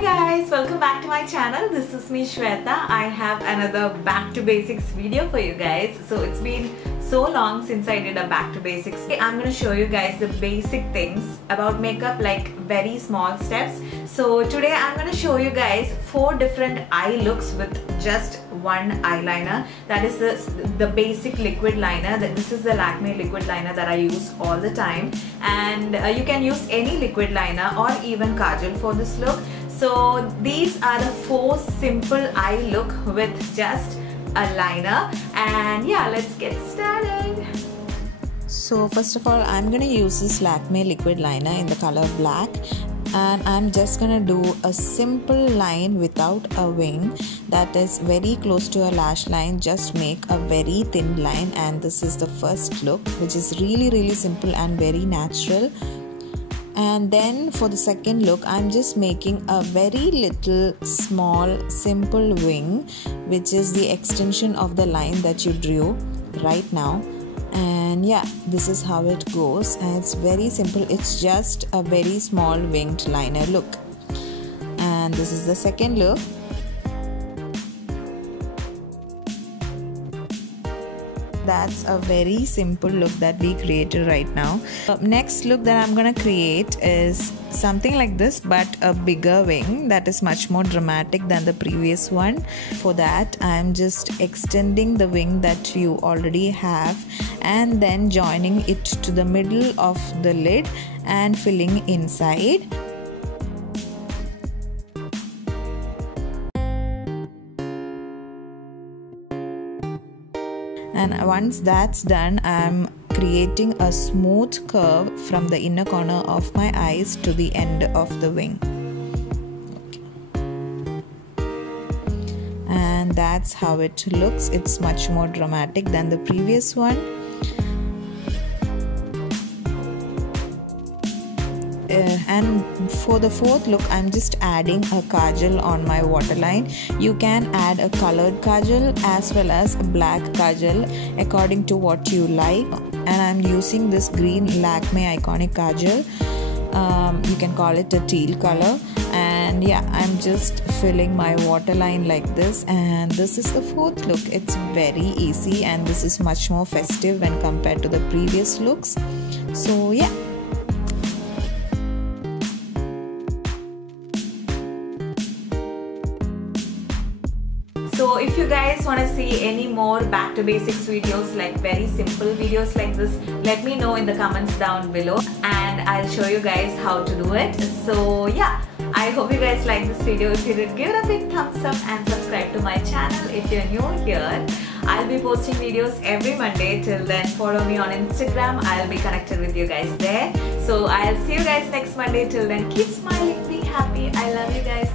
Hi guys, welcome back to my channel. This is me Swetha. I have another back to basics video for you guys. So it's been so long since I did a back to basics. I'm going to show you guys the basic things about makeup, like very small steps. So today I'm going to show you guys 4 different eye looks with just one eyeliner. That is the basic liquid liner. This is the Lakme liquid liner that I use all the time, and you can use any liquid liner or even Kajal for this look. So these are the 4 simple eye look with just a liner, and yeah, let's get started. So first of all, I'm gonna use this Lakme liquid liner in the color black, and I'm just gonna do a simple line without a wing that is very close to a lash line. Just make a very thin line, and this is the first look, which is really simple and very natural. And then for the second look, I'm just making a very little small simple wing, which is the extension of the line that you drew right now. And yeah, this is how it goes, and it's very simple. It's just a very small winged liner look. And this is the second look. That's a very simple look that we created right now. Next look that I'm gonna create is something like this, but a bigger wing that is much more dramatic than the previous one. For that, I'm just extending the wing that you already have and then joining it to the middle of the lid and filling inside. And once that's done, I'm creating a smooth curve from the inner corner of my eyes to the end of the wing. Okay. And that's how it looks. It's much more dramatic than the previous one. And for the fourth look, I'm just adding a kajal on my waterline. You can add a colored kajal as well as a black kajal according to what you like. And I'm using this green Lakme Eyeconic kajal. You can call it a teal color. And yeah, I'm just filling my waterline like this, and this is the fourth look. It's very easy, and this is much more festive when compared to the previous looks. So yeah. So if you guys want to see any more back to basics videos, like very simple videos like this, let me know in the comments down below, and I'll show you guys how to do it. So yeah, I hope you guys like this video. If you did, give it a big thumbs up and subscribe to my channel if you're new here. I'll be posting videos every Monday. Till then, follow me on Instagram. I'll be connected with you guys there. So I'll see you guys next Monday. Till then, keep smiling, be happy. I love you guys.